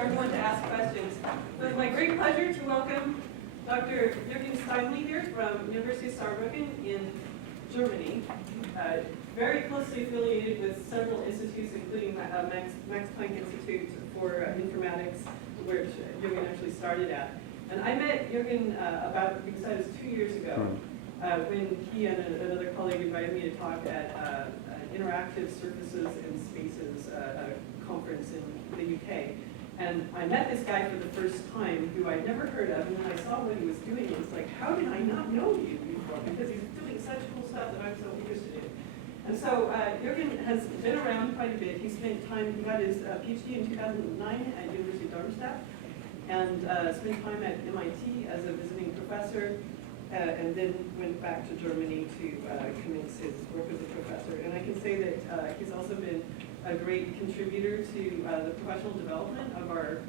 everyone to ask questions. So it's my great pleasure to welcome Dr. Jürgen Steimle here from University of Saarbrücken in Germany. Very closely affiliated with several institutes, including Max Planck Institute for Informatics, which Jürgen actually started at. And I met Jürgen because I was 2 years ago, when he and another colleague invited me to talk at Interactive Surfaces and Spaces conference in the UK. And I met this guy for the first time who I'd never heard of, and when I saw what he was doing, it was like, how did I not know you before? Because he's doing such cool stuff that I'm so interested in. And so Jürgen has been around quite a bit. He got his PhD in 2009 at University of Darmstadt, and spent time at MIT as a visiting professor, and then went back to Germany to commence his work as a professor. And I can say that he's also been a great contributor to the professional development of our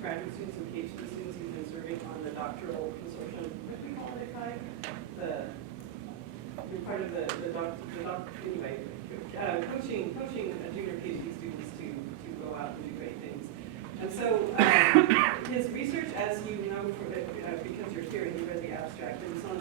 graduate students and PhD students. He's been serving on the doctoral consortium. What do we call it, Kai? You're part of anyway, coaching junior PhD students to go out and do great things. And so his research, as you know, because you're here and you read the abstract, is on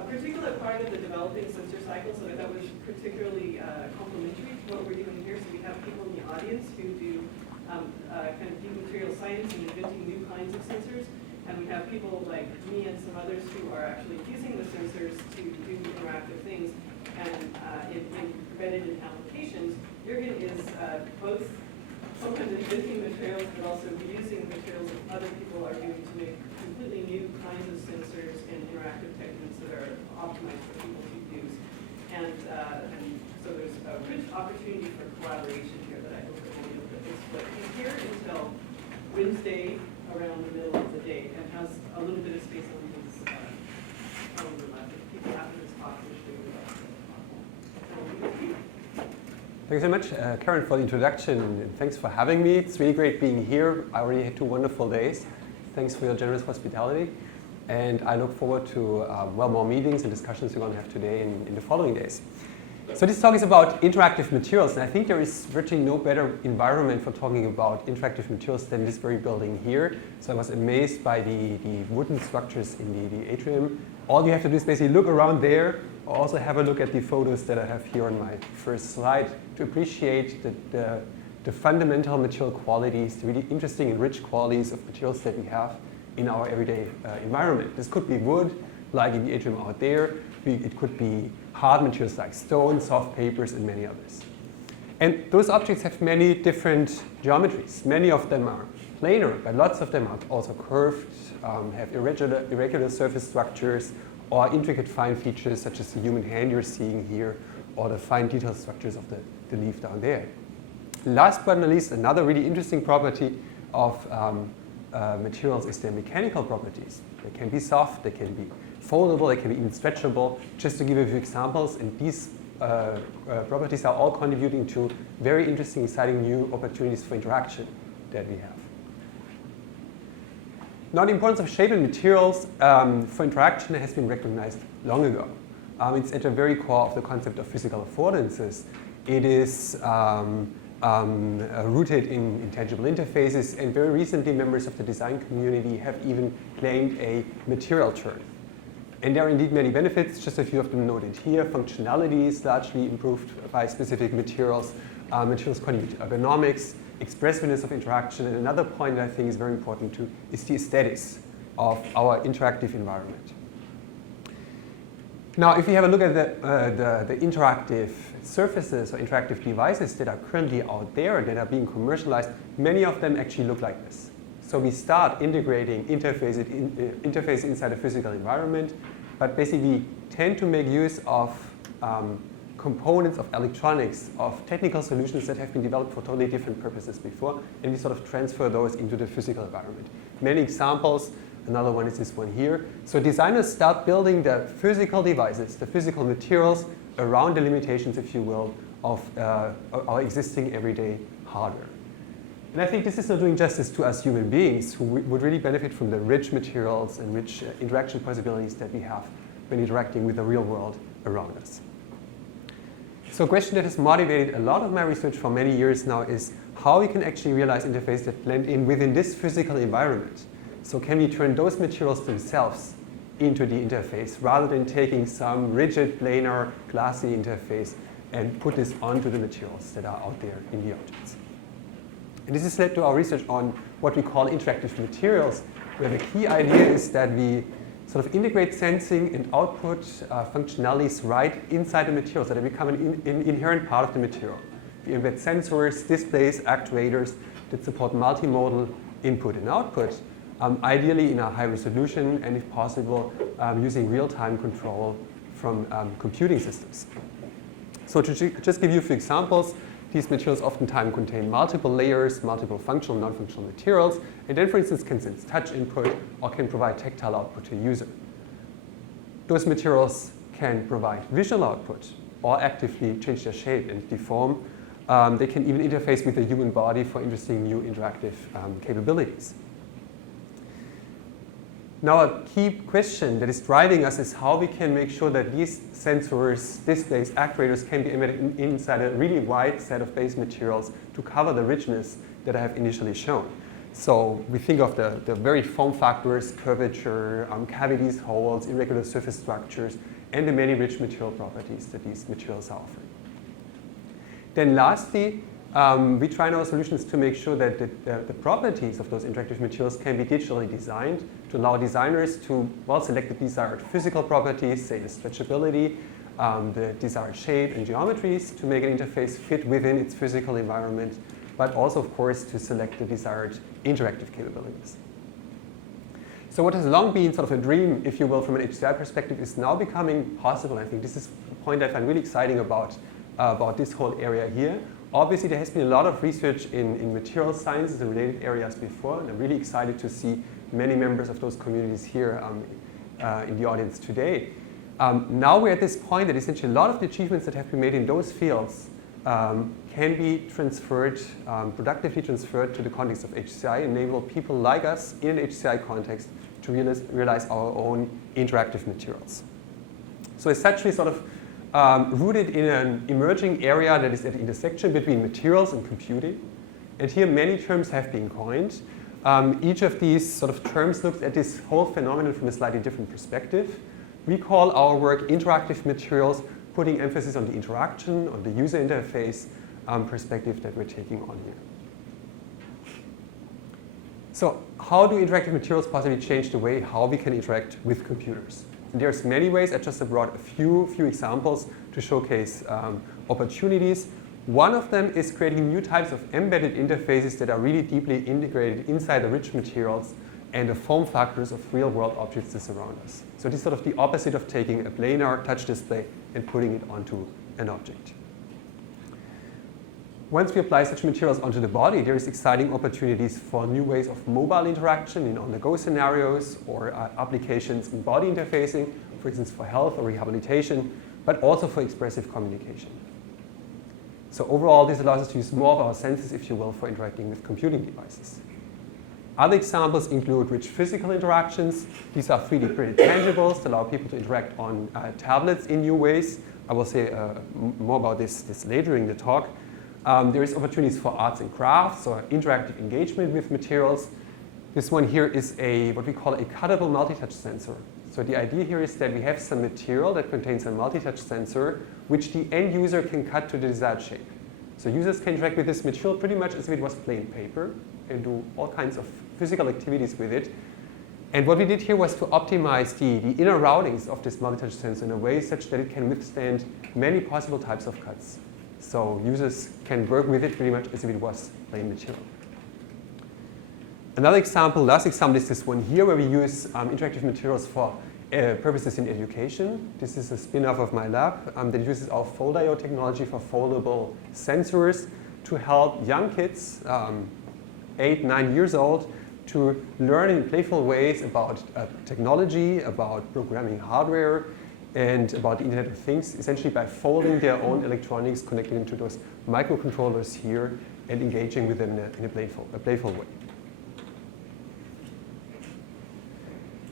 a particular part of the developing sensor cycle, so that was particularly complementary to what we're doing here. So we have people in the audience who do kind of deep material science and inventing new kinds of sensors. And we have people like me and some others who are actually using the sensors to do interactive things and embedded in applications. Jürgen is both sometimes inventing materials, but also reusing materials that other people are doing to make completely new kinds of sensors and interactive techniques that are optimized for people to use. And so there's a rich opportunity for collaboration here that I hope that we'll be able to explore. He's here until Wednesday around the middle of the day and has a little bit of space on his calendar left. If people after this talk wish to go back. Thanks so much, Karen, for the introduction, and thanks for having me. It's really great being here. I already had 2 wonderful days. Thanks for your generous hospitality. And I look forward to more meetings and discussions we're going to have today and in the following days. So this talk is about interactive materials, and I think there is virtually no better environment for talking about interactive materials than this very building here. So I was amazed by the wooden structures in the atrium. All you have to do is basically look around there, or also have a look at the photos that I have here on my first slide to appreciate the fundamental material qualities, the really interesting and rich qualities of materials that we have in our everyday environment. This could be wood, like in the atrium out there. It could be hard materials like stone, soft papers, and many others. And those objects have many different geometries. Many of them are planar, but lots of them are also curved, have irregular surface structures, or intricate fine features such as the human hand you're seeing here, or the fine detail structures of the leaf down there. Last but not least, another really interesting property of materials is their mechanical properties. They can be soft, they can be foldable, they can be even stretchable. Just to give a few examples, and these properties are all contributing to very interesting, exciting new opportunities for interaction that we have. Now, the importance of shape and materials for interaction has been recognized long ago. It's at the very core of the concept of physical affordances. It is rooted in intangible interfaces, and very recently members of the design community have even claimed a material turn. And there are indeed many benefits, just a few of them noted here. Functionality is largely improved by specific materials. Materials contribute to ergonomics, expressiveness of interaction, and another point that I think is very important too is the aesthetics of our interactive environment. Now, if we have a look at the interactive surfaces or interactive devices that are currently out there that are being commercialized, many of them actually look like this. So we start integrating interface inside a physical environment, but basically tend to make use of components of electronics, of technical solutions that have been developed for totally different purposes before, and we sort of transfer those into the physical environment. Many examples. Another one is this one here. So designers start building the physical devices, the physical materials around the limitations, if you will, of our existing everyday hardware. And I think this is not doing justice to us human beings who would really benefit from the rich materials and rich interaction possibilities that we have when interacting with the real world around us. So a question that has motivated a lot of my research for many years now is how we can actually realize interfaces that blend in within this physical environment. So can we turn those materials themselves into the interface rather than taking some rigid, planar, glassy interface and put this onto the materials that are out there in the objects. And this has led to our research on what we call interactive materials, where the key idea is that we sort of integrate sensing and output functionalities right inside the material so that they become an inherent part of the material. We embed sensors, displays, actuators that support multimodal input and output, ideally in a high resolution and if possible using real-time control from computing systems. So to just give you a few examples, these materials oftentimes contain multiple layers, multiple functional and non-functional materials, and then, for instance, can sense touch input or can provide tactile output to a user. Those materials can provide visual output or actively change their shape and deform. They can even interface with the human body for interesting new interactive capabilities. Now, a key question that is driving us is how we can make sure that these sensors, displays, actuators can be embedded inside a really wide set of base materials to cover the richness that I have initially shown. So we think of the very form factors, curvature, cavities, holes, irregular surface structures, and the many rich material properties that these materials are offering. Then lastly, we try in our solutions to make sure that the properties of those interactive materials can be digitally designed to allow designers to, well, select the desired physical properties, say the stretchability, the desired shape and geometries to make an interface fit within its physical environment, but also, of course, to select the desired interactive capabilities. So what has long been sort of a dream, if you will, from an HCI perspective is now becoming possible. I think this is a point I find really exciting about this whole area here. Obviously, there has been a lot of research in material sciences and related areas before, and I'm really excited to see many members of those communities here in the audience today. Now we're at this point that essentially a lot of the achievements that have been made in those fields can be transferred, productively transferred to the context of HCI, enable people like us in an HCI context to realize our own interactive materials. So essentially sort of rooted in an emerging area that is at the intersection between materials and computing. And here many terms have been coined. Each of these sort of terms looks at this whole phenomenon from a slightly different perspective. We call our work interactive materials, putting emphasis on the interaction, on the user interface perspective that we're taking on here. So how do interactive materials possibly change the way how we can interact with computers? And there's many ways. I just brought a few examples to showcase opportunities. One of them is creating new types of embedded interfaces that are really deeply integrated inside the rich materials and the form factors of real-world objects that surround us. So this is sort of the opposite of taking a planar touch display and putting it onto an object. Once we apply such materials onto the body, there is exciting opportunities for new ways of mobile interaction in on-the-go scenarios or applications in body interfacing, for instance, for health or rehabilitation, but also for expressive communication. So overall, this allows us to use more of our senses, if you will, for interacting with computing devices. Other examples include rich physical interactions. These are 3D printed tangibles that allow people to interact on tablets in new ways. I will say more about this later in the talk. There is opportunities for arts and crafts or interactive engagement with materials. This one here is what we call a cuttable multi-touch sensor. So the idea here is that we have some material that contains a multi-touch sensor which the end user can cut to the desired shape. So users can interact with this material pretty much as if it was plain paper and do all kinds of physical activities with it. And what we did here was to optimize the inner routings of this multi-touch sensor in a way such that it can withstand many possible types of cuts. So users can work with it pretty much as if it was plain material. Another example, last example, is this one here where we use interactive materials for purposes in education. This is a spin-off of my lab that uses our fold.io technology for foldable sensors to help young kids, 8, 9 years old, to learn in playful ways about technology, about programming hardware, and about the Internet of Things, essentially by folding their own electronics, connecting them to those microcontrollers here, and engaging with them in a playful way.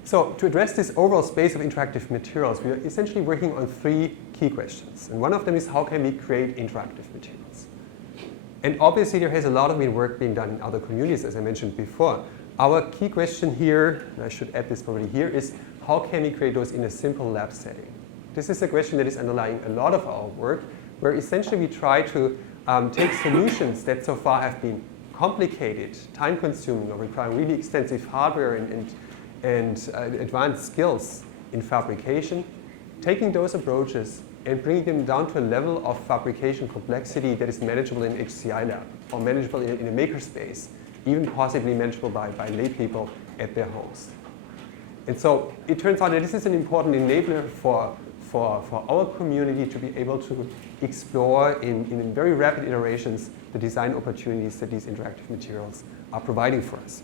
So So to address this overall space of interactive materials, we are essentially working on 3 key questions. And one of them is, how can we create interactive materials? And obviously there has a lot of work being done in other communities, as I mentioned before. Our key question here, and I should add this probably here, is how can we create those in a simple lab setting? This is a question that is underlying a lot of our work, where essentially we try to take solutions that so far have been complicated, time-consuming, or require really extensive hardware and advanced skills in fabrication, taking those approaches and bringing them down to a level of fabrication complexity that is manageable in an HCI lab, or manageable in a makerspace, even possibly manageable by lay people at their homes. And so it turns out that this is an important enabler for our community to be able to explore in very rapid iterations the design opportunities that these interactive materials are providing for us.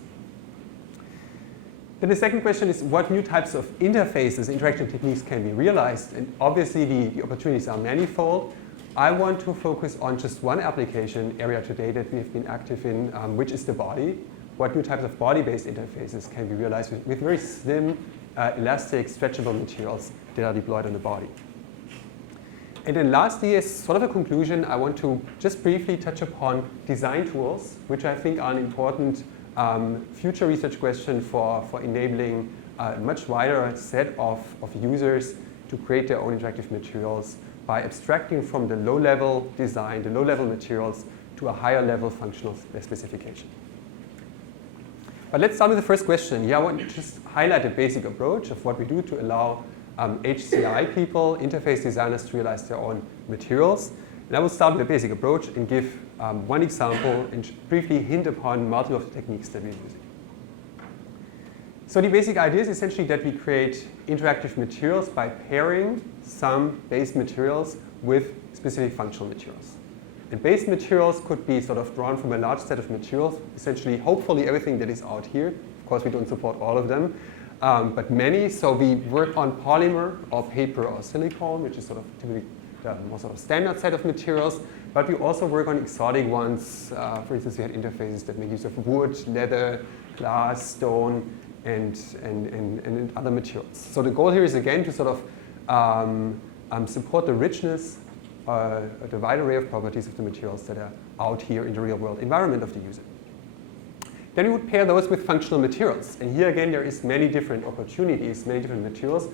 Then the second question is, what new types of interfaces, interaction techniques can be realized? And obviously the opportunities are manifold. I want to focus on just one application area today that we've been active in, which is the body. What new types of body-based interfaces can be realized with very slim, elastic, stretchable materials that are deployed on the body. And then lastly, as sort of a conclusion, I want to just briefly touch upon design tools, which I think are an important future research question for enabling a much wider set of users to create their own interactive materials by abstracting from the low-level design, the low-level materials, to a higher-level functional specification. But let's start with the first question. Here I want to just highlight a basic approach of what we do to allow HCI people, interface designers, to realize their own materials. And I will start with a basic approach and give one example and briefly hint upon multiple of the techniques that we're using. So the basic idea is essentially that we create interactive materials by pairing some base materials with specific functional materials. And base materials could be sort of drawn from a large set of materials, essentially, hopefully everything that is out here. Of course, we don't support all of them, but many. So we work on polymer or paper or silicone, which is sort of typically the more sort of standard set of materials. But we also work on exotic ones. For instance, we had interfaces that make use of wood, leather, glass, stone, and other materials. So the goal here is again to sort of support the richness, the wide array of properties of the materials that are out here in the real world environment of the user. Then we would pair those with functional materials. And here again, there is many different opportunities, many different materials.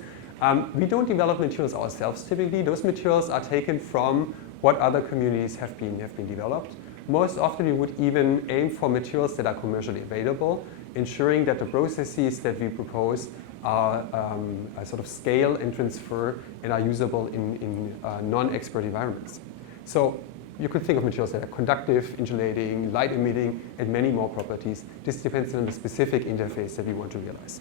We don't develop materials ourselves typically. Those materials are taken from what other communities have been developed. Most often we would even aim for materials that are commercially available, ensuring that the processes that we propose are sort of scale and transfer and are usable in non-expert environments. So you could think of materials that are conductive, insulating, light emitting, and many more properties. This depends on the specific interface that we want to realize.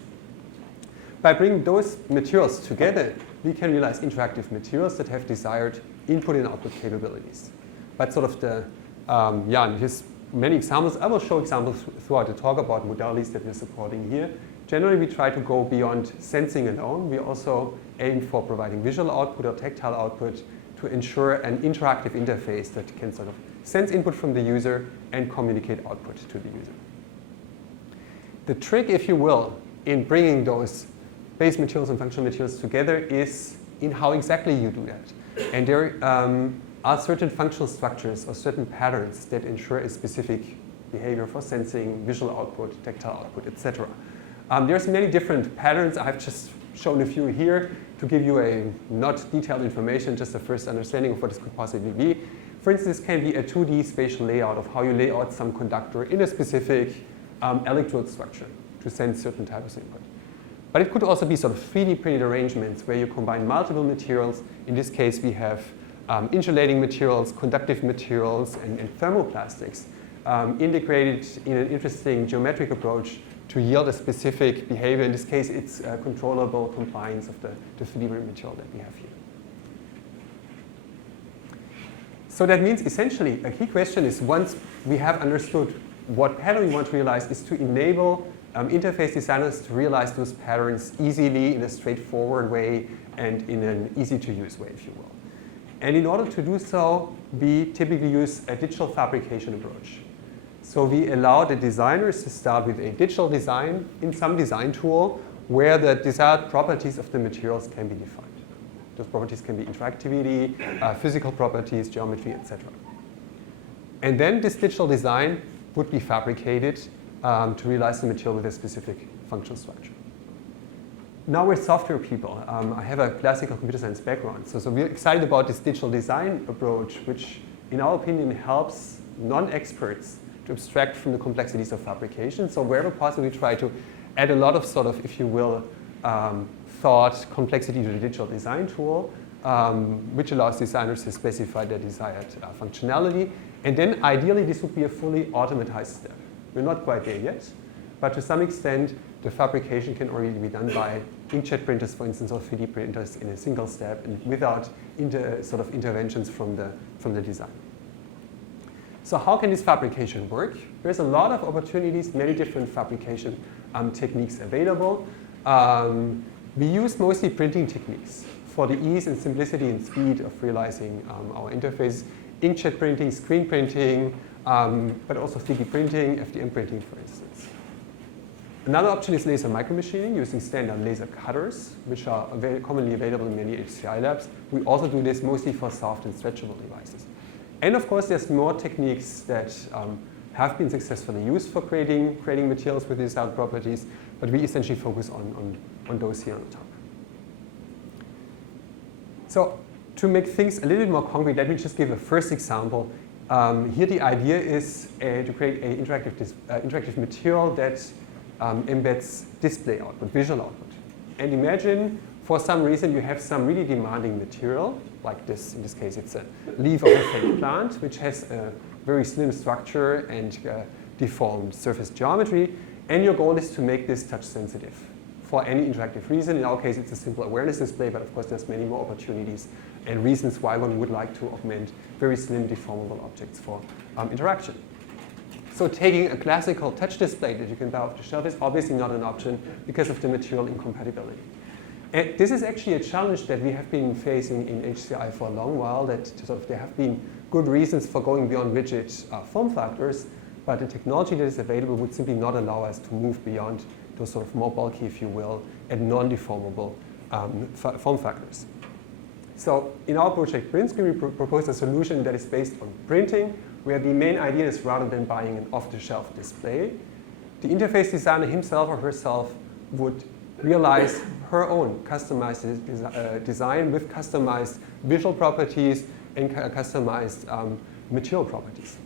By bringing those materials together, we can realize interactive materials that have desired input and output capabilities. But sort of and here's many examples. I will show examples throughout the talk about modalities that we're supporting here. Generally, we try to go beyond sensing alone. We also aim for providing visual output or tactile output to ensure an interactive interface that can sort of sense input from the user and communicate output to the user. The trick, if you will, in bringing those base materials and functional materials together is in how exactly you do that. And there are certain functional structures or certain patterns that ensure a specific behavior for sensing, visual output, tactile output, etc. There's many different patterns. I've just shown a few here to give you a not detailed information, just a first understanding of what this could possibly be. For instance, this can be a 2D spatial layout of how you lay out some conductor in a specific electrode structure to sense certain types of input. But it could also be sort of 3D printed arrangements where you combine multiple materials. In this case, we have insulating materials, conductive materials, and thermoplastics integrated in an interesting geometric approach to yield a specific behavior. In this case, it's controllable compliance of the 3D material that we have here. So that means essentially a key question is, once we have understood what pattern we want to realize, is to enable interface designers to realize those patterns easily in a straightforward way and in an easy-to-use way, if you will. And in order to do so, we typically use a digital fabrication approach. So we allow the designers to start with a digital design in some design tool where the desired properties of the materials can be defined. Those properties can be interactivity, physical properties, geometry, etc. And then this digital design would be fabricated to realize the material with a specific functional structure. Now we're software people. I have a classical computer science background, so we're excited about this digital design approach, which in our opinion helps non-experts to abstract from the complexities of fabrication. So wherever possible, we try to add a lot of sort of, if you will, thought, complexity to the digital design tool, which allows designers to specify their desired functionality. And then ideally, this would be a fully automatized step. We're not quite there yet, but to some extent, the fabrication can already be done by inkjet printers, for instance, or 3D printers in a single step and without sort of interventions from the design. So how can this fabrication work? There's a lot of opportunities, many different fabrication techniques available. We use mostly printing techniques for the ease and simplicity and speed of realizing our interface. Inkjet printing, screen printing, but also 3D printing, FDM printing, for instance. Another option is laser micromachining using standard laser cutters, which are very commonly available in many HCI labs. We also do this mostly for soft and stretchable devices. And of course, there's more techniques that have been successfully used for creating materials with desired properties, but we essentially focus on those here on the top. So to make things a little bit more concrete, let me just give a first example. Here the idea is to create an interactive material that embeds display output, visual output. And imagine for some reason you have some really demanding material, like this. In this case, it's a leaf of a fake plant, which has a very slim structure and deformed surface geometry. And your goal is to make this touch sensitive for any interactive reason. In our case, it's a simple awareness display, but of course, there's many more opportunities and reasons why one would like to augment very slim deformable objects for interaction. So taking a classical touch display that you can buy off the shelf is obviously not an option because of the material incompatibility. And this is actually a challenge that we have been facing in HCI for a long while, that sort of there have been good reasons for going beyond rigid form factors, but the technology that is available would simply not allow us to move beyond those sort of more bulky, if you will, and non-deformable form factors. So in our project PrintScreen, we propose a solution that is based on printing, where the main idea is rather than buying an off-the-shelf display, the interface designer himself or herself would realize her own customized design with customized visual properties and customized material properties.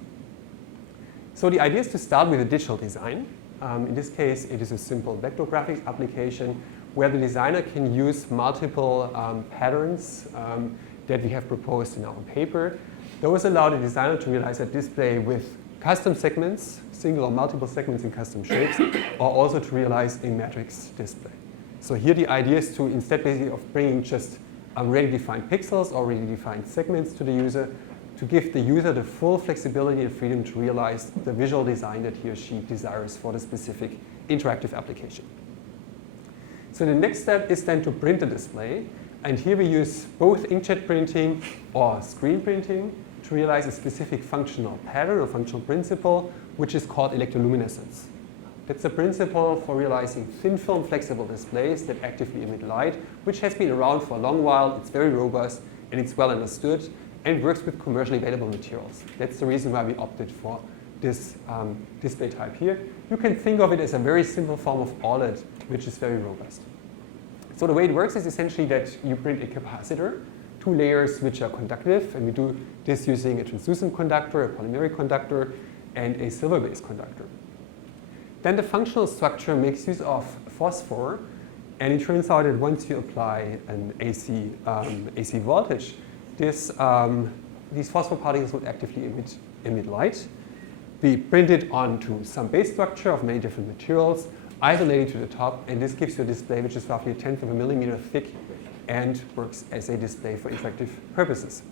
So the idea is to start with a digital design. In this case, it is a simple vector graphics application where the designer can use multiple patterns that we have proposed in our paper. Those allow the designer to realize a display with custom segments, single or multiple segments in custom shapes, or also to realize a matrix display. So here the idea is to, instead basically of bringing just already defined pixels or already defined segments to the user, to give the user the full flexibility and freedom to realize the visual design that he or she desires for the specific interactive application. So the next step is then to print the display. And here we use both inkjet printing or screen printing to realize a specific functional pattern or functional principle, which is called electroluminescence. That's a principle for realizing thin film flexible displays that actively emit light, which has been around for a long while. It's very robust and it's well understood and works with commercially available materials. That's the reason why we opted for this display type here. You can think of it as a very simple form of OLED, which is very robust. So the way it works is essentially that you print a capacitor, two layers which are conductive, and we do this using a translucent conductor, a polymeric conductor, and a silver-based conductor. Then the functional structure makes use of phosphor, and it turns out that once you apply an AC voltage, these phosphor particles would actively emit light. We print it onto some base structure of many different materials, isolated to the top, and this gives you a display which is roughly 1/10 of a millimeter thick and works as a display for interactive purposes.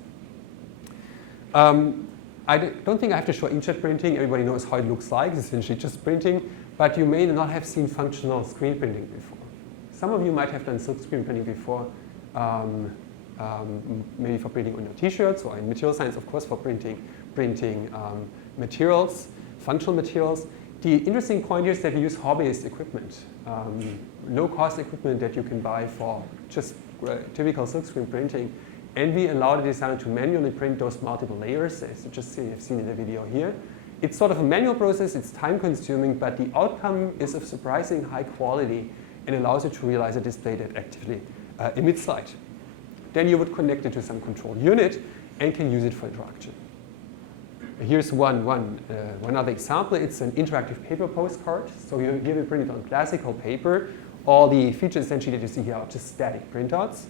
I don't think I have to show inkjet printing. Everybody knows how it looks like. It's essentially just printing, but you may not have seen functional screen printing before. Some of you might have done silk screen printing before, maybe for printing on your t-shirts, or in material science, of course, for printing materials, functional materials. The interesting point here is that we use hobbyist equipment, low-cost equipment that you can buy for just typical silkscreen printing, and we allow the designer to manually print those multiple layers, as you just have seen in the video here. It's sort of a manual process, it's time-consuming, but the outcome is of surprising high quality and allows you to realize a display that actively emits light. Then you would connect it to some control unit and can use it for interaction. Here's one other example. It's an interactive paper postcard. So here we printed on classical paper. All the features essentially that you see here are just static printouts.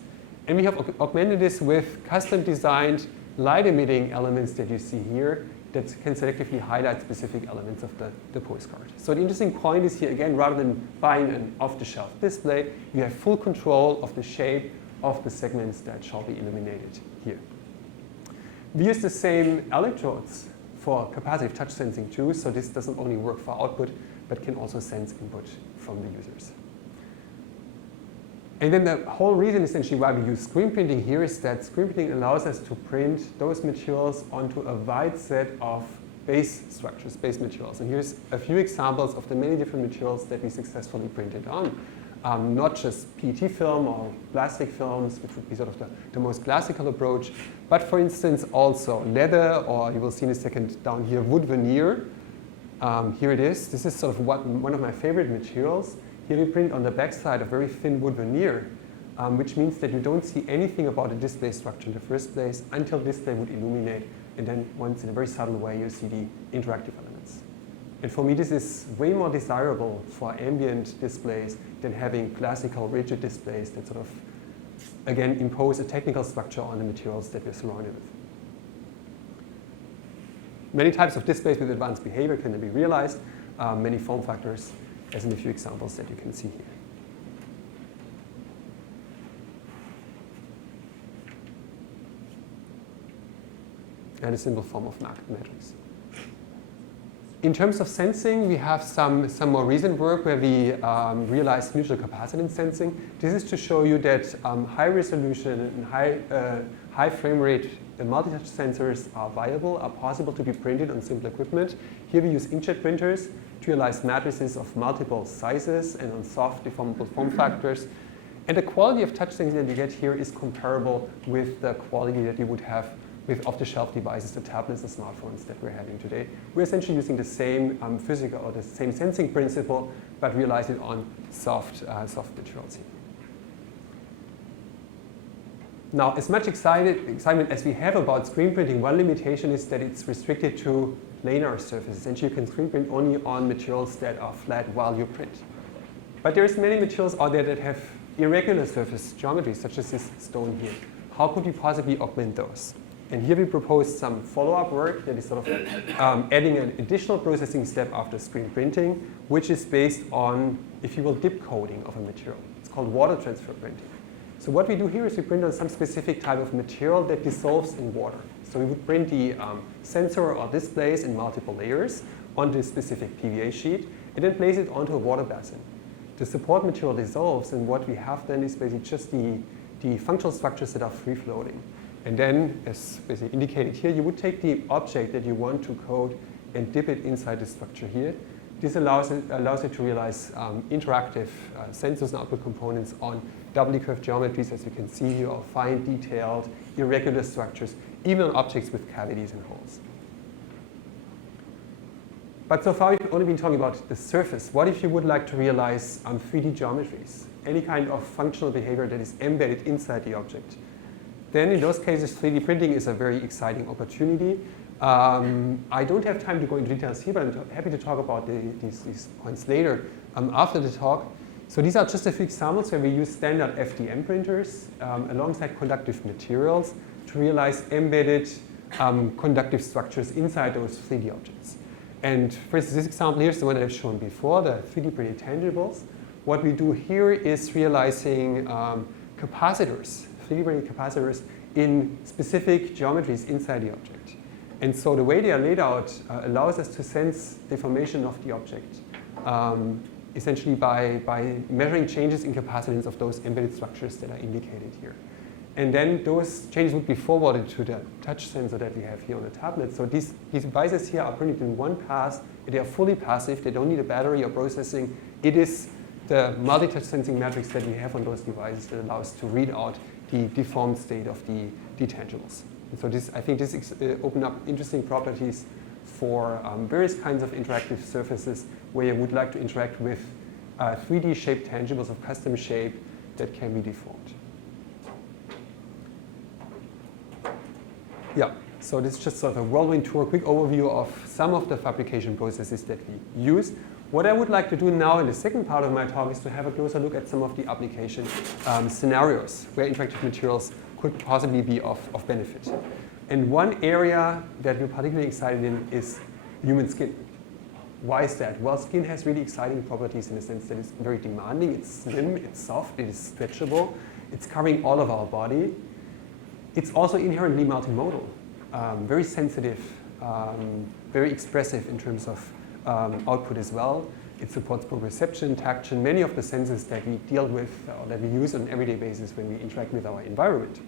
And we have augmented this with custom designed light emitting elements that you see here that can selectively highlight specific elements of the postcard. So the interesting point is here again, rather than buying an off-the-shelf display, you have full control of the shape of the segments that shall be illuminated here. We use the same electrodes for capacitive touch sensing too, so this doesn't only work for output, but can also sense input from the users. And then the whole reason essentially why we use screen printing here is that screen printing allows us to print those materials onto a wide set of base structures, base materials. And here's a few examples of the many different materials that we successfully printed on. Not just PET film or plastic films, which would be sort of the most classical approach, but for instance also leather, or you will see in a second down here, wood veneer. Here it is. This is sort of one of my favorite materials. Here we print on the backside a very thin wood veneer, which means that you don't see anything about the display structure in the first place until display would illuminate, and then once in a very subtle way you see the interactive elements. And for me this is way more desirable for ambient displays than having classical rigid displays that sort of, again, impose a technical structure on the materials that we're surrounded with. Many types of displays with advanced behavior can be realized, many form factors, as in a few examples that you can see here. And a simple form of matrix. In terms of sensing, we have some more recent work where we realize mutual capacitance sensing. This is to show you that high resolution and high frame rate multi-touch sensors are viable, are possible to be printed on simple equipment. Here we use inkjet printers to realize matrices of multiple sizes and on soft deformable form factors. And the quality of touch sensing that you get here is comparable with the quality that you would have with off-the-shelf devices, the tablets and smartphones that we're having today. We're essentially using the same physical or the same sensing principle, but realize it on soft materials. Now, as much excitement as we have about screen printing, one limitation is that it's restricted to planar surfaces. And you can screen print only on materials that are flat while you print. But there's many materials out there that have irregular surface geometries, such as this stone here. How could we possibly augment those? And here we propose some follow-up work that is sort of adding an additional processing step after screen printing, which is based on, if you will, dip coating of a material. It's called water transfer printing. So what we do here is we print on some specific type of material that dissolves in water. So we would print the sensor or displays in multiple layers onto a specific PVA sheet and then place it onto a water basin. The support material dissolves, and what we have then is basically just the functional structures that are free-floating. And then, as basically indicated here, you would take the object that you want to coat and dip it inside the structure here. This allows it to realize interactive sensors and output components on doubly curved geometries, as you can see here, or fine, detailed, irregular structures, even on objects with cavities and holes. But so far, we've only been talking about the surface. What if you would like to realize 3D geometries, any kind of functional behavior that is embedded inside the object? Then in those cases, 3D printing is a very exciting opportunity. I don't have time to go into details here, but I'm happy to talk about these points later after the talk. So these are just a few examples where we use standard FDM printers alongside conductive materials to realize embedded conductive structures inside those 3D objects. And for instance, this example here is the one that I've shown before, the 3D printed tangibles. What we do here is realizing capacitors, 3D printed capacitors in specific geometries inside the object. And so the way they are laid out allows us to sense deformation of the object, essentially by measuring changes in capacitance of those embedded structures that are indicated here. And then those changes would be forwarded to the touch sensor that we have here on the tablet. So these devices here are printed in one pass They are fully passive. They don't need a battery or processing. It is the multi-touch sensing matrix that we have on those devices that allows to read out the deformed state of the tangibles. And so I think this open up interesting properties for various kinds of interactive surfaces where you would like to interact with 3D shaped tangibles of custom shape that can be deformed. Yeah, so this is just sort of a whirlwind tour, quick overview of some of the fabrication processes that we use. What I would like to do now in the second part of my talk is to have a closer look at some of the application scenarios where interactive materials could possibly be of benefit. And one area that we're particularly excited in is human skin. Why is that? Well, skin has really exciting properties in the sense that it's very demanding, it's slim, it's soft, it is stretchable, it's covering all of our body. It's also inherently multimodal, very sensitive, very expressive in terms of output as well. It supports proprioception, taction, many of the senses that we deal with or that we use on an everyday basis when we interact with our environment.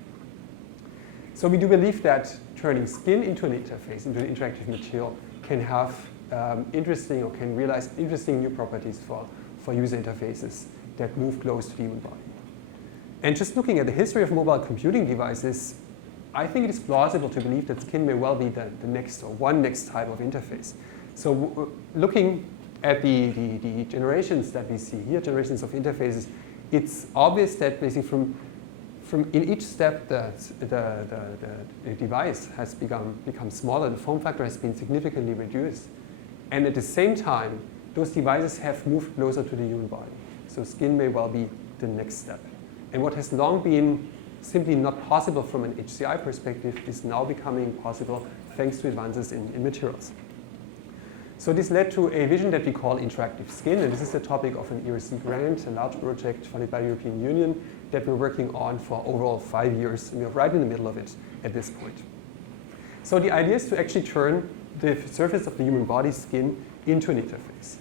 So we do believe that turning skin into an interface, into an interactive material, can have interesting or can realize interesting new properties for user interfaces that move close to the human body. And just looking at the history of mobile computing devices, I think it is plausible to believe that skin may well be the next or one next type of interface. So looking at the generations that we see here, generations of interfaces, it's obvious that basically from in each step the device has become smaller, the form factor has been significantly reduced. And at the same time, those devices have moved closer to the human body. So skin may well be the next step. And what has long been simply not possible from an HCI perspective is now becoming possible thanks to advances in materials. So this led to a vision that we call interactive skin, and this is the topic of an ERC grant, a large project funded by the European Union that we're working on for overall 5 years, and we're right in the middle of it at this point. So the idea is to actually turn the surface of the human body skin into an interface.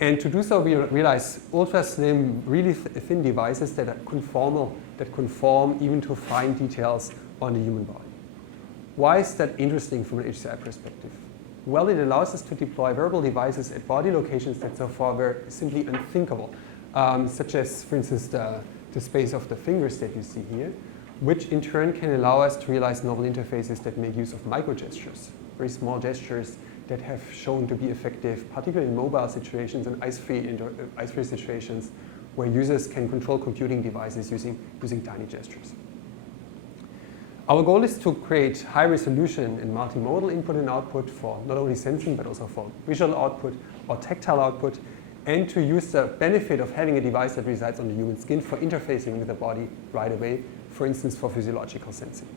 And to do so, we realize ultra-slim, really thin devices that are conformal, that conform even to fine details on the human body. Why is that interesting from an HCI perspective? Well, it allows us to deploy wearable devices at body locations that so far were simply unthinkable, such as, for instance, the space of the fingers that you see here, which in turn can allow us to realize novel interfaces that make use of micro-gestures, very small gestures that have shown to be effective, particularly in mobile situations and ice-free situations where users can control computing devices using tiny gestures. Our goal is to create high resolution and multimodal input and output for not only sensing but also for visual output or tactile output, and to use the benefit of having a device that resides on the human skin for interfacing with the body right away, for instance for physiological sensing.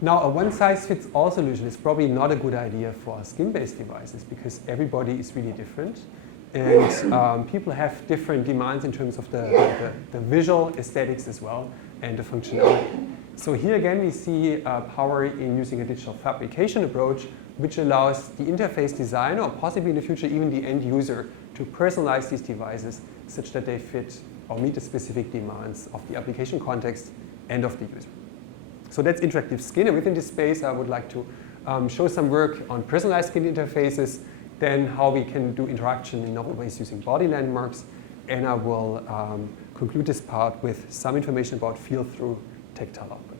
Now, a one-size-fits-all solution is probably not a good idea for skin-based devices because everybody is really different, and people have different demands in terms of the visual aesthetics as well and the functionality. So here again we see power in using a digital fabrication approach which allows the interface designer or possibly in the future even the end user to personalize these devices such that they fit or meet the specific demands of the application context and of the user. So that's interactive skin, and within this space I would like to show some work on personalized skin interfaces, then how we can do interaction in novel ways using body landmarks, and I will conclude this part with some information about feel-through tactile output.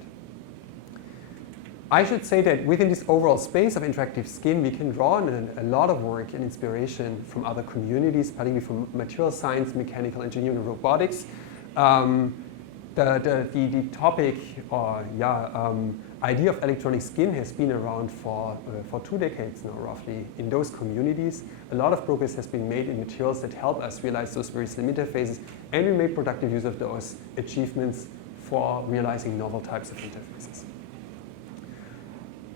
I should say that within this overall space of interactive skin, we can draw on a lot of work and inspiration from other communities, particularly from material science, mechanical engineering, and robotics. The topic or idea of electronic skin has been around for 2 decades now, roughly. In those communities, a lot of progress has been made in materials that help us realize those very slim interfaces, and we made productive use of those achievements for realizing novel types of interfaces.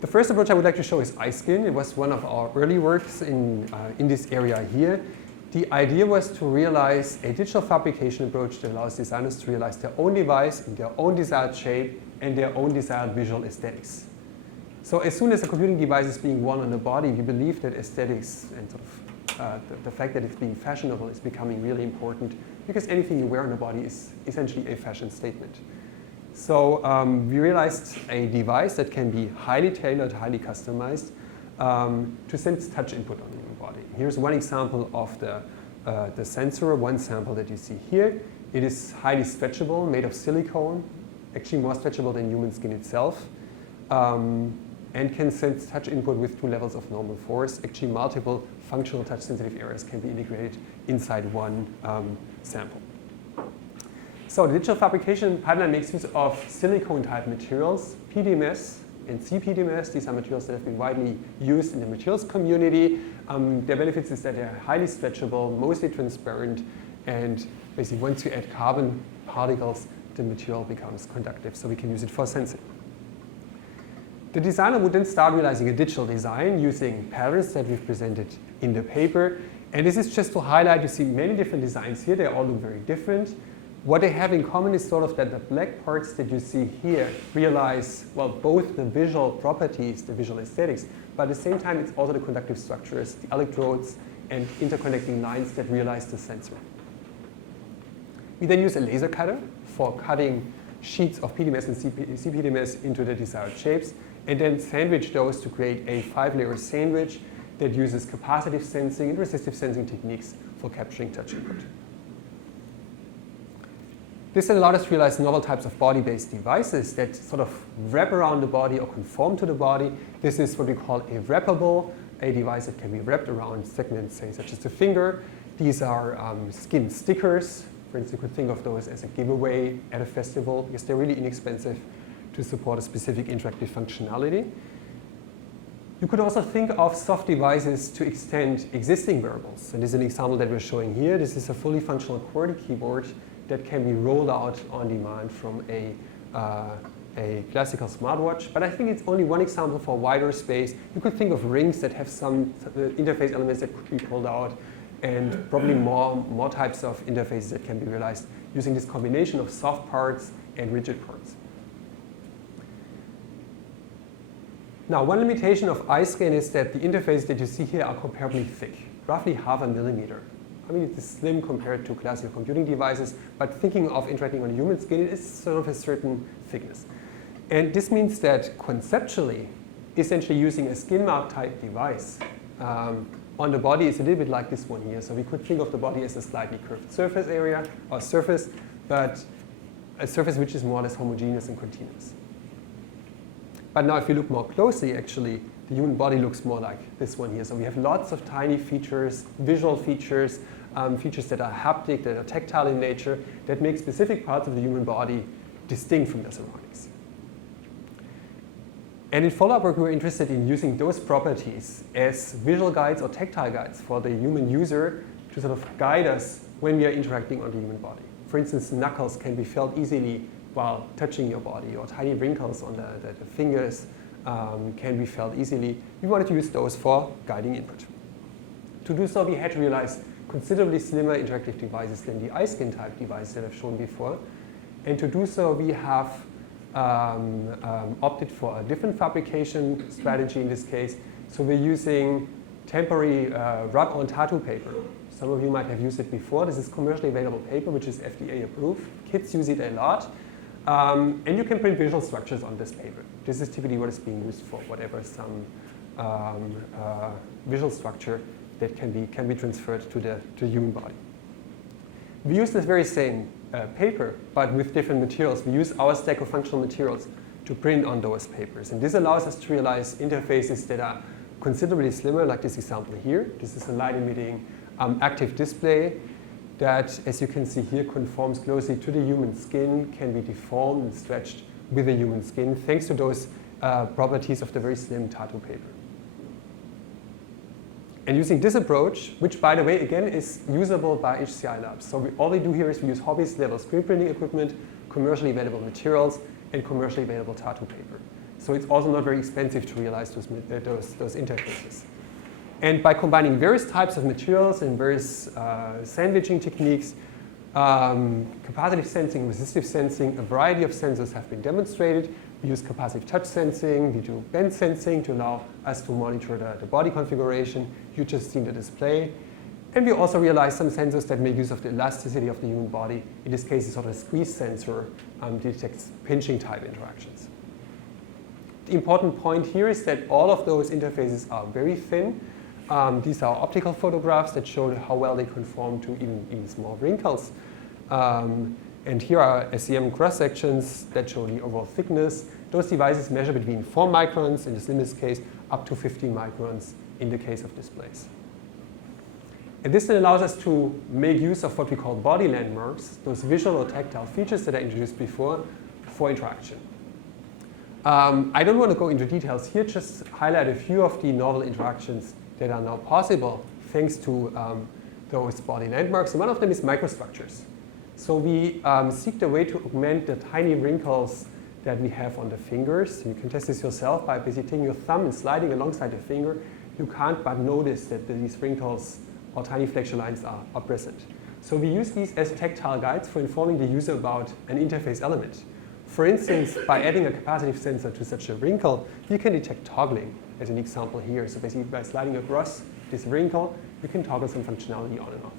The first approach I would like to show is iSkin. It was one of our early works in this area here. The idea was to realize a digital fabrication approach that allows designers to realize their own device in their own desired shape and their own desired visual aesthetics. So as soon as a computing device is being worn on the body, we believe that aesthetics and sort of the fact that it's being fashionable is becoming really important because anything you wear on the body is essentially a fashion statement. So we realized a device that can be highly tailored, highly customized, to sense touch input on the human body. Here's one example of the sensor, one sample that you see here. It is highly stretchable, made of silicone, actually more stretchable than human skin itself, and can sense touch input with 2 levels of normal force. Actually, multiple functional touch-sensitive areas can be integrated inside one sample. So the digital fabrication pipeline makes use of silicone-type materials, PDMS and CPDMS. These are materials that have been widely used in the materials community. Their benefits is that they're highly stretchable, mostly transparent, and basically once you add carbon particles, the material becomes conductive, so we can use it for sensing. The designer would then start realizing a digital design using patterns that we've presented in the paper. And this is just to highlight, you see many different designs here. They all look very different. What they have in common is sort of that the black parts that you see here realize, well, both the visual properties, the visual aesthetics, but at the same time it's also the conductive structures, the electrodes and interconnecting lines that realize the sensor. We then use a laser cutter for cutting sheets of PDMS and CPDMS into the desired shapes, and then sandwich those to create a 5-layer sandwich that uses capacitive sensing and resistive sensing techniques for capturing touch input. This then allowed us to realize novel types of body-based devices that sort of wrap around the body or conform to the body. This is what we call a wrappable, a device that can be wrapped around segments, say, such as the finger. These are skin stickers. For instance, you could think of those as a giveaway at a festival because they're really inexpensive to support a specific interactive functionality. You could also think of soft devices to extend existing wearables. And this is an example that we're showing here. This is a fully functional QWERTY keyboard that can be rolled out on demand from a classical smartwatch. But I think it's only one example for a wider space. You could think of rings that have some interface elements that could be pulled out, and probably more types of interfaces that can be realized using this combination of soft parts and rigid parts. Now, one limitation of iScan is that the interfaces that you see here are comparably thick, roughly 0.5 millimeter. I mean, it's slim compared to classical computing devices, but thinking of interacting on human skin, it is sort of a certain thickness. And this means that conceptually, essentially using a skin mark type device on the body is a little bit like this one here. So we could think of the body as a slightly curved surface area or surface, but a surface which is more or less homogeneous and continuous. But now if you look more closely, actually, the human body looks more like this one here. So we have lots of tiny features, visual features, features that are haptic, that are tactile in nature, that make specific parts of the human body distinct from their surroundings. And in follow-up work, we were interested in using those properties as visual guides or tactile guides for the human user to sort of guide us when we are interacting on the human body. For instance, knuckles can be felt easily while touching your body, or tiny wrinkles on the fingers can be felt easily. We wanted to use those for guiding input. To do so, we had to realize considerably slimmer interactive devices than the iScan type device that I've shown before. And to do so, we have opted for a different fabrication strategy in this case. So we're using temporary rub-on tattoo paper. Some of you might have used it before. This is commercially available paper, which is FDA approved. Kids use it a lot. And you can print visual structures on this paper. This is typically what is being used for, whatever some visual structure that can be transferred to the human body. We use this very same paper, but with different materials. We use our stack of functional materials to print on those papers. And this allows us to realize interfaces that are considerably slimmer, like this example here. This is a light-emitting active display that, as you can see here, conforms closely to the human skin, can be deformed and stretched with the human skin, thanks to those properties of the very slim tattoo paper. And using this approach, which, by the way, again, is usable by HCI labs. So all we do here is we use hobbyist-level screen printing equipment, commercially available materials, and commercially available tattoo paper. So it's also not very expensive to realize those interfaces. And by combining various types of materials and various sandwiching techniques, capacitive sensing, resistive sensing, a variety of sensors have been demonstrated. We use capacitive touch sensing, we do bend sensing to allow us to monitor the body configuration. You just seen the display. And we also realize some sensors that make use of the elasticity of the human body. In this case, it's sort of a squeeze sensor detects pinching type interactions. The important point here is that all of those interfaces are very thin. These are optical photographs that show how well they conform to even small wrinkles. And here are SEM cross-sections that show the overall thickness. Those devices measure between 4 microns in the slimmest case up to 50 microns in the case of displays. And this then allows us to make use of what we call body landmarks, those visual or tactile features that I introduced before, for interaction. I don't want to go into details here, just highlight a few of the novel interactions that are now possible thanks to those body landmarks. And one of them is microstructures. So we seek the way to augment the tiny wrinkles that we have on the fingers. You can test this yourself by basically taking your thumb and sliding alongside the finger. You can't but notice that these wrinkles or tiny flexure lines are present. So we use these as tactile guides for informing the user about an interface element. For instance, by adding a capacitive sensor to such a wrinkle, you can detect toggling as an example here. So basically by sliding across this wrinkle, you can toggle some functionality on and off.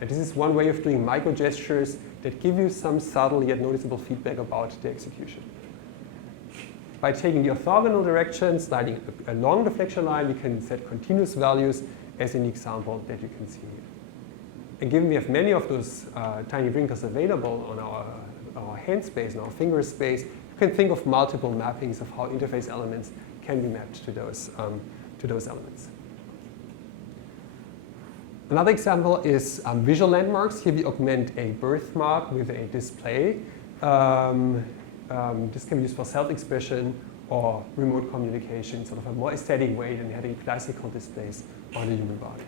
And this is one way of doing micro gestures that give you some subtle yet noticeable feedback about the execution. By taking the orthogonal direction, sliding along the flexure line, we can set continuous values as an example that you can see here. And given we have many of those tiny wrinkles available on our hand space and our finger space, you can think of multiple mappings of how interface elements can be mapped to those elements. Another example is visual landmarks. Here we augment a birthmark with a display. This can be used for self-expression or remote communication, sort of a more aesthetic way than having classical displays on the human body.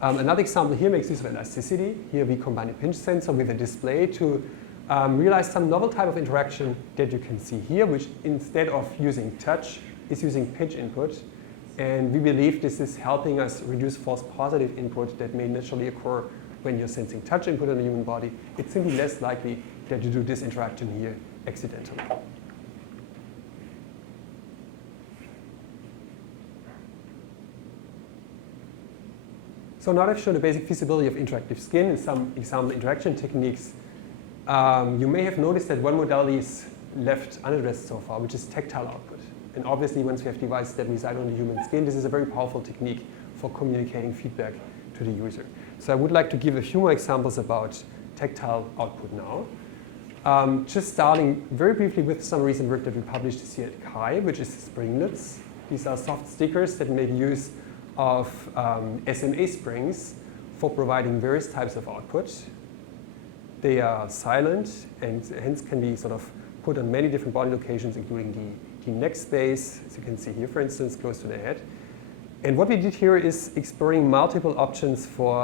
Another example here makes use of elasticity. Here we combine a pinch sensor with a display to realize some novel type of interaction that you can see here, which instead of using touch is using pinch input. And we believe this is helping us reduce false positive input that may naturally occur when you're sensing touch input on the human body. It's simply less likely that you do this interaction here accidentally. So now that I've shown the basic feasibility of interactive skin and some example interaction techniques, you may have noticed that one modality is left unaddressed so far, which is tactile output. And obviously, once we have devices that reside on the human skin, this is a very powerful technique for communicating feedback to the user. So I would like to give a few more examples about tactile output now. Just starting very briefly with some recent work that we published this year at CHI, which is springlets. These are soft stickers that make use of SMA springs for providing various types of output. They are silent and hence can be sort of put on many different body locations, including the neck space, as you can see here, for instance, close to the head. And what we did here is exploring multiple options for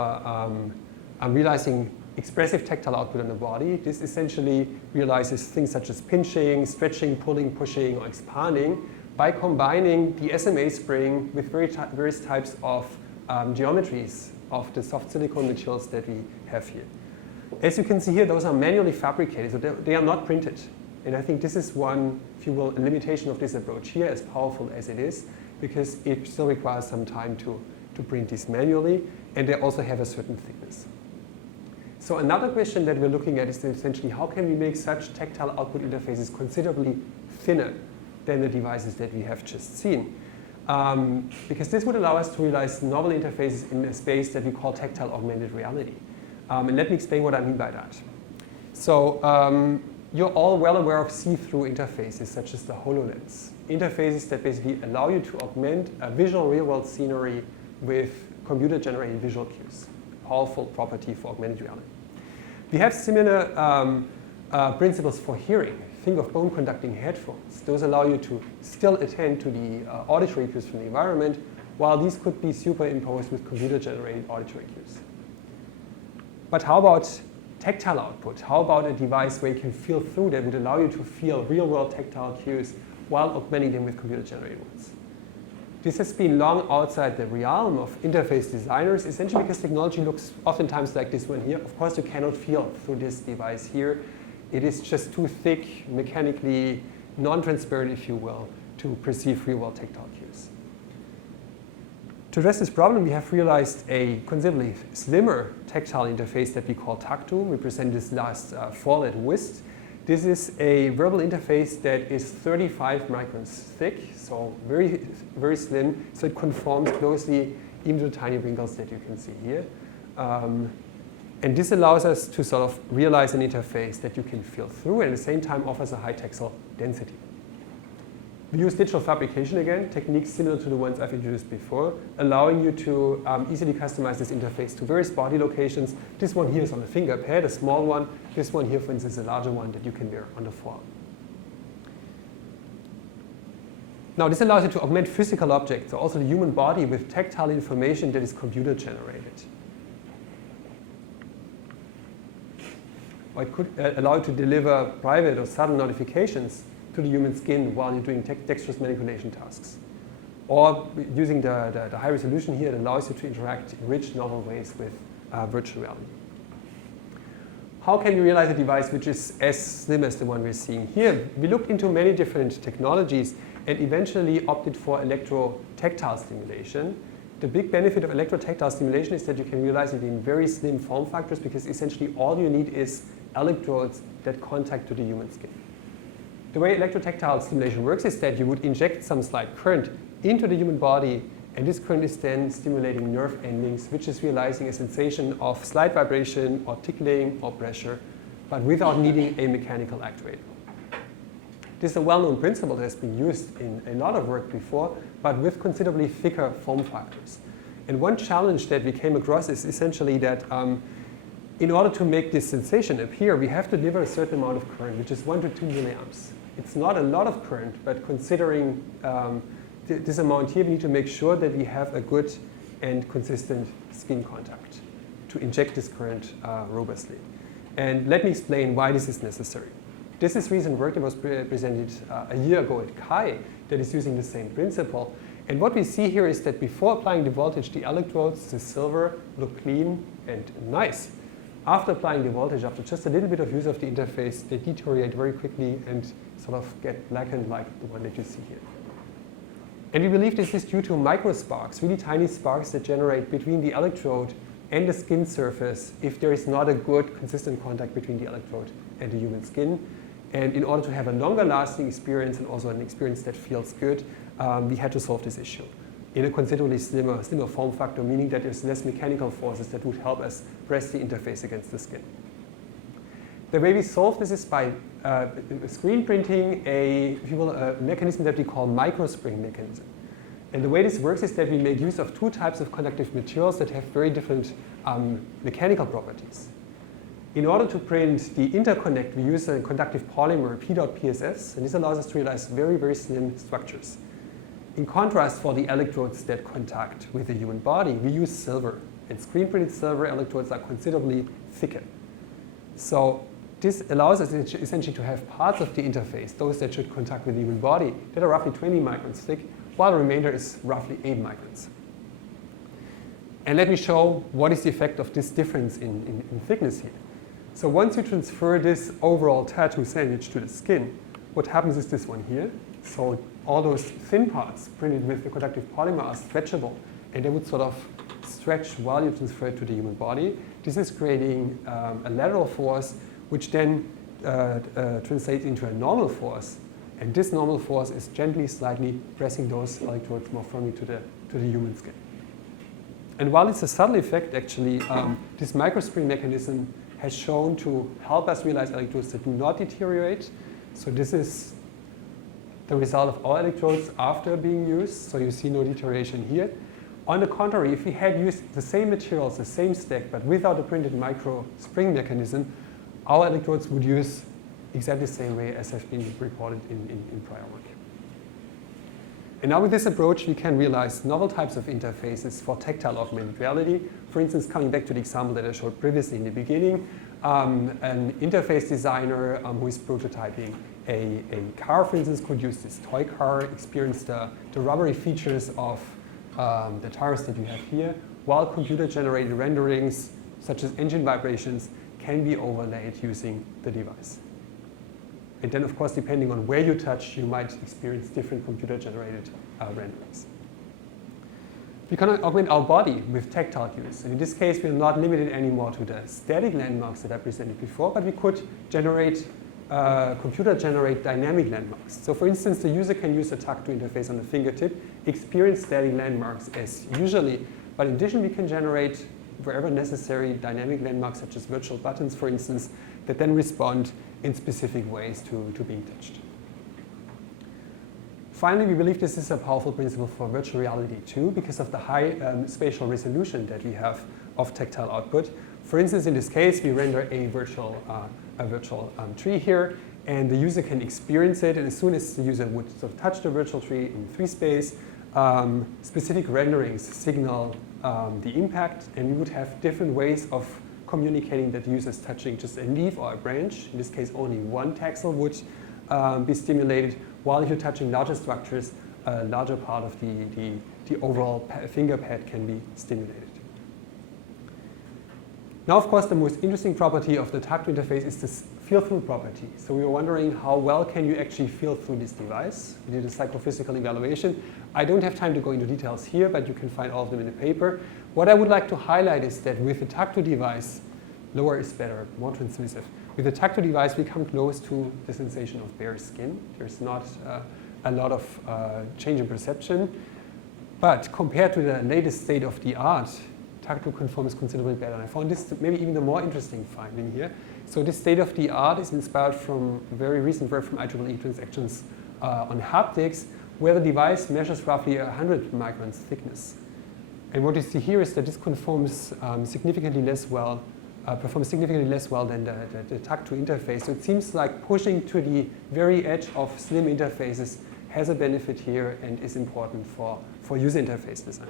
realizing expressive tactile output on the body. This essentially realizes things such as pinching, stretching, pulling, pushing, or expanding by combining the SMA spring with various types of geometries of the soft silicone materials that we have here. As you can see here, those are manually fabricated, so they are not printed. And I think this is one, if you will, a limitation of this approach here, as powerful as it is, because it still requires some time to print these manually, and they also have a certain thickness. So another question that we're looking at is essentially how can we make such tactile output interfaces considerably thinner than the devices that we have just seen? Because this would allow us to realize novel interfaces in a space that we call tactile augmented reality. And let me explain what I mean by that. So you're all well aware of see-through interfaces such as the HoloLens. Interfaces that basically allow you to augment a visual real-world scenery with computer-generated visual cues. Powerful property for augmented reality. We have similar principles for hearing. Think of bone-conducting headphones. Those allow you to still attend to the auditory cues from the environment, while these could be superimposed with computer-generated auditory cues. But how about tactile output? How about a device where you can feel through that would allow you to feel real-world tactile cues while augmenting them with computer-generated ones? This has been long outside the realm of interface designers, essentially because technology looks oftentimes like this one here. Of course, you cannot feel through this device here. It is just too thick, mechanically non-transparent, if you will, to perceive real-world tactile cues. To address this problem, we have realized a considerably slimmer tactile interface that we call Tactu. We presented this last fall at WIST. This is a verbal interface that is 35 microns thick, so very, very slim, so it conforms closely even to the tiny wrinkles that you can see here. And this allows us to sort of realize an interface that you can feel through and at the same time offers a high tensile density. We use digital fabrication again, techniques similar to the ones I've introduced before, allowing you to easily customize this interface to various body locations. This one here is on the finger pad, a small one. This one here, for instance, is a larger one that you can wear on the forearm. Now, this allows you to augment physical objects, so also the human body, with tactile information that is computer generated. Or it could allow you to deliver private or subtle notifications to the human skin while you're doing dexterous manipulation tasks. Or using the high resolution here, it allows you to interact in rich, novel ways with virtual reality. How can you realize a device which is as slim as the one we're seeing here? We looked into many different technologies and eventually opted for electro-tactile stimulation. The big benefit of electro-tactile stimulation is that you can realize it in very slim form factors because essentially all you need is electrodes that contact to the human skin. The way electro-tactile stimulation works is that you would inject some slight current into the human body, and this current is then stimulating nerve endings, which is realizing a sensation of slight vibration or tickling or pressure, but without needing a mechanical actuator. This is a well-known principle that has been used in a lot of work before, but with considerably thicker form factors. And one challenge that we came across is essentially that in order to make this sensation appear, we have to deliver a certain amount of current, which is 1 to 2 milliamps. It's not a lot of current, but considering this amount here, we need to make sure that we have a good and consistent skin contact to inject this current robustly. And let me explain why this is necessary. This is recent work that was presented a year ago at CHI that is using the same principle. And what we see here is that before applying the voltage, the electrodes, the silver, look clean and nice. After applying the voltage, after just a little bit of use of the interface, they deteriorate very quickly and sort of get blackened like the one that you see here. And we believe this is due to microsparks, really tiny sparks that generate between the electrode and the skin surface if there is not a good, consistent contact between the electrode and the human skin. And in order to have a longer lasting experience and also an experience that feels good, we had to solve this issue in a considerably slimmer form factor, meaning that there's less mechanical forces that would help us press the interface against the skin. The way we solve this is by screen printing a mechanism that we call microspring mechanism. And the way this works is that we make use of two types of conductive materials that have very different mechanical properties. In order to print the interconnect, we use a conductive polymer, P.PSS, and this allows us to realize very, very slim structures. In contrast, for the electrodes that contact with the human body, we use silver. And screen-printed silver electrodes are considerably thicker. So this allows us essentially to have parts of the interface, those that should contact with the human body, that are roughly 20 microns thick, while the remainder is roughly 8 microns. And let me show what is the effect of this difference in thickness here. So once you transfer this overall tattoo sandwich to the skin, what happens is this one here. So all those thin parts printed with the conductive polymer are stretchable, and they would sort of stretch while you transfer it to the human body. This is creating a lateral force, which then translates into a normal force. And this normal force is gently, slightly pressing those electrodes more firmly to the human skin. And while it's a subtle effect, actually, this microspring mechanism has shown to help us realize electrodes that do not deteriorate. So this is the result of our electrodes after being used. So you see no deterioration here. On the contrary, if we had used the same materials, the same stack, but without a printed microspring mechanism, our electrodes would use exactly the same way as has been reported in prior work. And now with this approach, we can realize novel types of interfaces for tactile augmented reality. For instance, coming back to the example that I showed previously in the beginning, an interface designer who is prototyping a car, for instance, could use this toy car, experience the rubbery features of the tires that you have here, while computer-generated renderings, such as engine vibrations, can be overlaid using the device. And then, of course, depending on where you touch, you might experience different computer-generated renderings. We can augment our body with tactile cues. And in this case, we're not limited anymore to the static landmarks that I presented before, but we could generate computer generate dynamic landmarks. So for instance, the user can use a tactile interface on the fingertip, experience static landmarks as usually, but in addition we can generate, wherever necessary, dynamic landmarks such as virtual buttons, for instance, that then respond in specific ways to being touched. Finally, we believe this is a powerful principle for virtual reality too, because of the high spatial resolution that we have of tactile output. For instance, in this case, we render a virtual tree here, and the user can experience it, and as soon as the user would sort of touch the virtual tree in 3 space, specific renderings signal the impact, and we would have different ways of communicating that the user is touching just a leaf or a branch. In this case, only one taxel would be stimulated, while if you're touching larger structures, a larger part of the overall finger pad can be stimulated. Now, of course, the most interesting property of the tactile interface is this feel-through property. So we were wondering how well can you actually feel through this device. We did a psychophysical evaluation. I don't have time to go into details here, but you can find all of them in the paper. What I would like to highlight is that with a tactile device, lower is better, more transmissive. With a tactile device, we come close to the sensation of bare skin. There's not a lot of change in perception. But compared to the latest state of the art, tactile conforms considerably better. And I found this maybe even the more interesting finding here. So this state of the art is inspired from a very recent work from IEEE Transactions on haptics, where the device measures roughly 100 microns thickness. And what you see here is that this conforms significantly less well, performs significantly less well than the tactile interface. So it seems like pushing to the very edge of slim interfaces has a benefit here and is important for user interface design.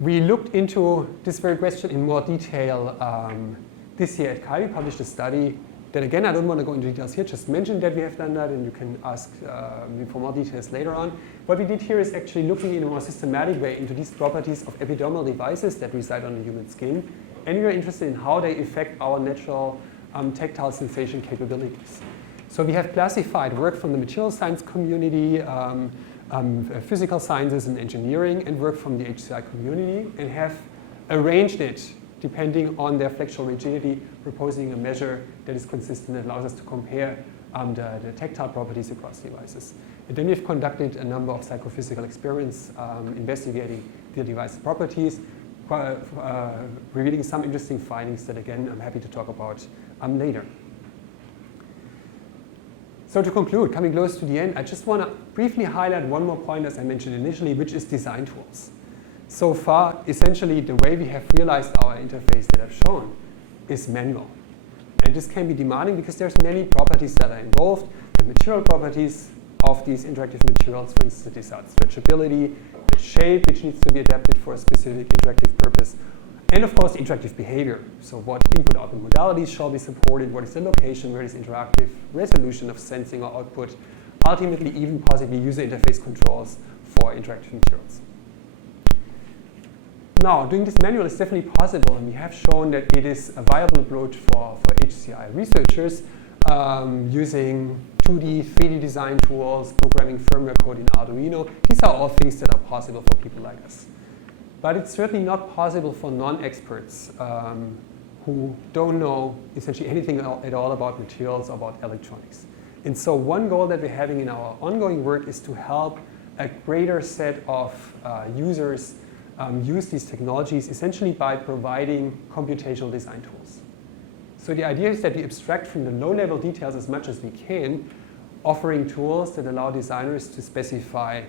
We looked into this very question in more detail this year at CHI. We published a study that, again, I don't want to go into details here, just mention that we have done that, and you can ask me for more details later on. What we did here is actually looking in a more systematic way into these properties of epidermal devices that reside on the human skin, and we were interested in how they affect our natural tactile sensation capabilities. So we have classified work from the material science community, physical sciences and engineering, and work from the HCI community, and have arranged it depending on their flexural rigidity, proposing a measure that is consistent and allows us to compare the tactile properties across devices. And then we've conducted a number of psychophysical experiments investigating the device properties, revealing some interesting findings that, again, I'm happy to talk about later. So to conclude, coming close to the end, I just want to briefly highlight one more point, as I mentioned initially, which is design tools. So far, essentially, the way we have realized our interface that I've shown is manual. And this can be demanding because there's many properties that are involved. The material properties of these interactive materials, for instance, the stretchability, the shape, which needs to be adapted for a specific interactive purpose, and of course, interactive behavior. So what input-output modalities shall be supported, what is the location, where is interactive resolution of sensing or output, ultimately even possibly user interface controls for interactive materials. Now, doing this manual is definitely possible, and we have shown that it is a viable approach for HCI researchers using 2D, 3D design tools, programming firmware code in Arduino. These are all things that are possible for people like us. But it's certainly not possible for non-experts who don't know essentially anything at all about materials or about electronics. And so one goal that we're having in our ongoing work is to help a greater set of users use these technologies essentially by providing computational design tools. So the idea is that we abstract from the low-level details as much as we can, offering tools that allow designers to specify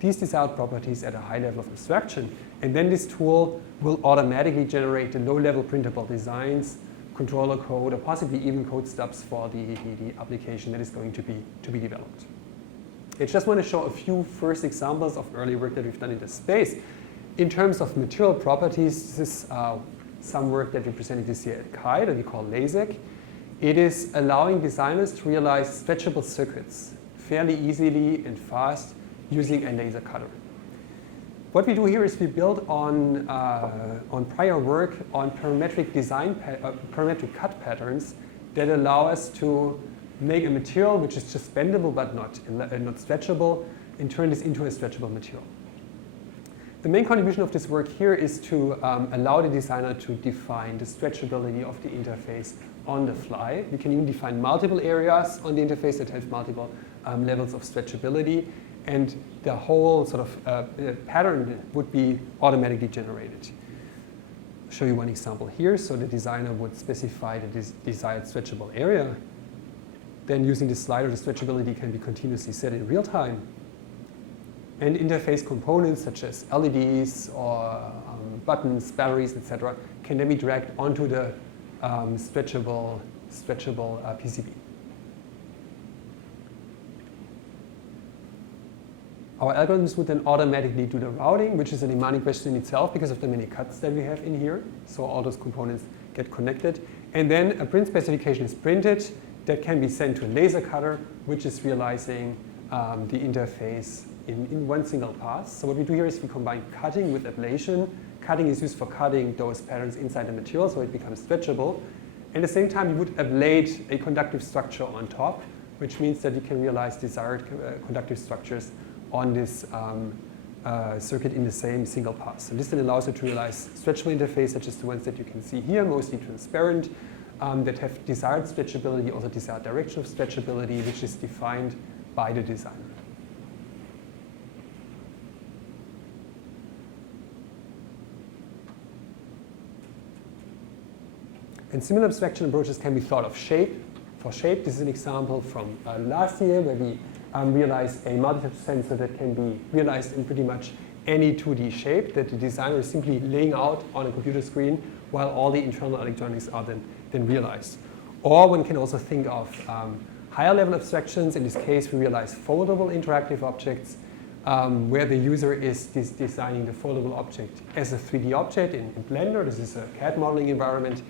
these desired properties at a high level of abstraction. And then this tool will automatically generate the low-level printable designs, controller code, or possibly even code stubs for the application that is going to be developed. I just want to show a few first examples of early work that we've done in this space. In terms of material properties, this is some work that we presented this year at CHI that we call LASIK. It is allowing designers to realize stretchable circuits fairly easily and fast using a laser cutter. What we do here is we build on prior work on parametric parametric cut patterns that allow us to make a material which is just bendable but not stretchable, and turn this into a stretchable material. The main contribution of this work here is to allow the designer to define the stretchability of the interface on the fly. We can even define multiple areas on the interface that have multiple levels of stretchability, and the whole sort of pattern would be automatically generated. I'll show you one example here. So the designer would specify the desired stretchable area. Then using the slider, the stretchability can be continuously set in real time. And interface components such as LEDs or buttons, batteries, etc., can then be dragged onto the stretchable PCB. Our algorithms would then automatically do the routing, which is a demanding question in itself because of the many cuts that we have in here. So all those components get connected. And then a print specification is printed that can be sent to a laser cutter, which is realizing the interface in one single pass. So what we do here is we combine cutting with ablation. Cutting is used for cutting those patterns inside the material so it becomes stretchable. At the same time, you would ablate a conductive structure on top, which means that you can realize desired conductive structures on this circuit in the same single pass. And this then allows you to realize stretchable interface, such as the ones that you can see here, mostly transparent, that have desired stretchability, also desired direction of stretchability, which is defined by the designer. And similar abstraction approaches can be thought of shape. For shape, this is an example from last year where we realized a multi-touch sensor that can be realized in pretty much any 2D shape that the designer is simply laying out on a computer screen while all the internal electronics are then realized. Or one can also think of higher level abstractions. In this case, we realize foldable interactive objects where the user is designing the foldable object as a 3D object in Blender. This is a CAD modeling environment.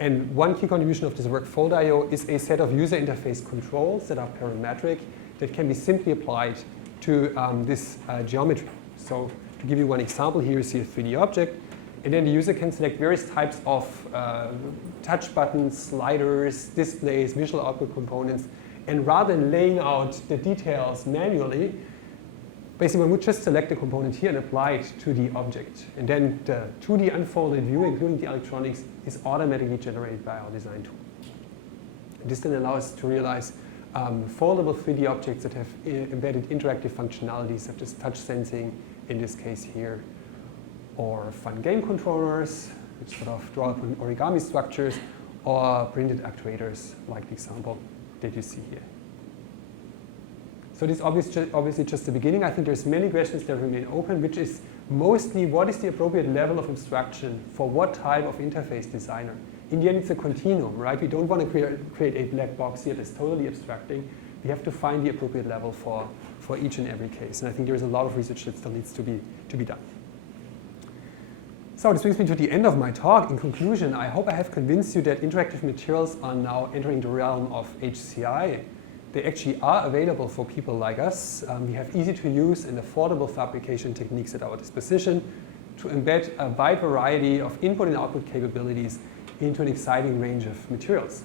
And one key contribution of this work, Fold.io, is a set of user interface controls that are parametric that can be simply applied to this geometry. So to give you one example, here you see a 3D object, and then the user can select various types of touch buttons, sliders, displays, visual output components, and rather than laying out the details manually, basically one would just select the component here and apply it to the object. And then the 2D unfolded view, including the electronics, is automatically generated by our design tool. And this then allows us to realize foldable 3D objects that have embedded interactive functionalities such as touch sensing, in this case here, or fun game controllers, which sort of draw upon origami structures, or printed actuators, like the example that you see here. So this is obviously just the beginning. I think there's many questions that remain open, which is mostly what is the appropriate level of abstraction for what type of interface designer? In the end, it's a continuum, right? We don't want to create a black box here that's totally abstracting. We have to find the appropriate level for each and every case. And I think there's a lot of research that still needs to be done. So this brings me to the end of my talk. In conclusion, I hope I have convinced you that interactive materials are now entering the realm of HCI. They actually are available for people like us. We have easy to use and affordable fabrication techniques at our disposition to embed a wide variety of input and output capabilities into an exciting range of materials.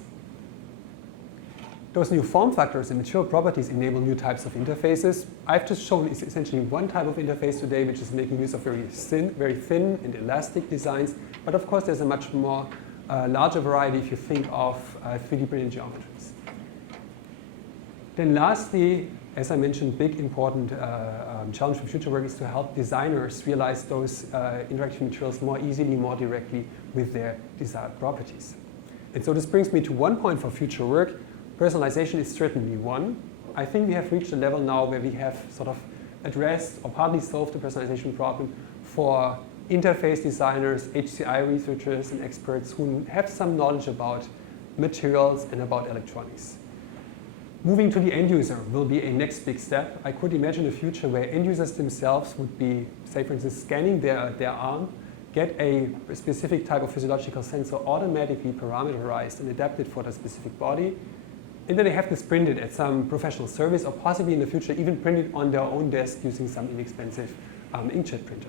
Those new form factors and material properties enable new types of interfaces. I've just shown essentially one type of interface today, which is making use of very thin and elastic designs. But of course, there's a much more larger variety if you think of 3D printed geometries. Then lastly, as I mentioned, big important challenge for future work is to help designers realize those interactive materials more easily, more directly with their desired properties. And so this brings me to one point for future work. Personalization is certainly one. I think we have reached a level now where we have sort of addressed or partly solved the personalization problem for interface designers, HCI researchers, and experts who have some knowledge about materials and about electronics. Moving to the end user will be a next big step. I could imagine a future where end users themselves would be, say for instance, scanning their arm, get a specific type of physiological sensor automatically parameterized and adapted for the specific body, and then they have this printed at some professional service, or possibly in the future even printed on their own desk using some inexpensive inkjet printer.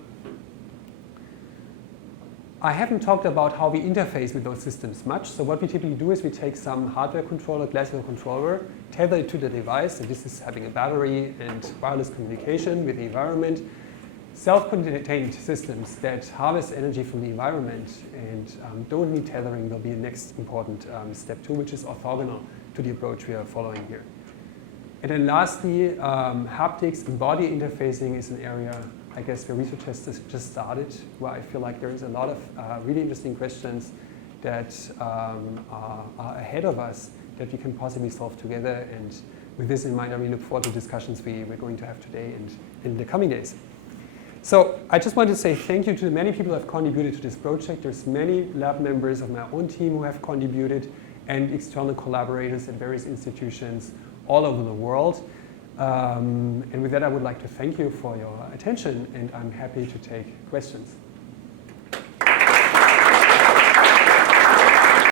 I haven't talked about how we interface with those systems much. So what we typically do is we take some hardware controller, classical controller, tether it to the device, and this is having a battery and wireless communication with the environment. self-contained systems that harvest energy from the environment and don't need tethering will be the next important step too, which is orthogonal to the approach we are following here. And then lastly, haptics and body interfacing is an area, I guess, where research has just started, where I feel like there is a lot of really interesting questions that are ahead of us that we can possibly solve together. And with this in mind, I really look forward to discussions we're going to have today and in the coming days. So I just want to say thank you to the many people who have contributed to this project. There's many lab members of my own team who have contributed and external collaborators at various institutions all over the world. And with that, I would like to thank you for your attention, and I'm happy to take questions.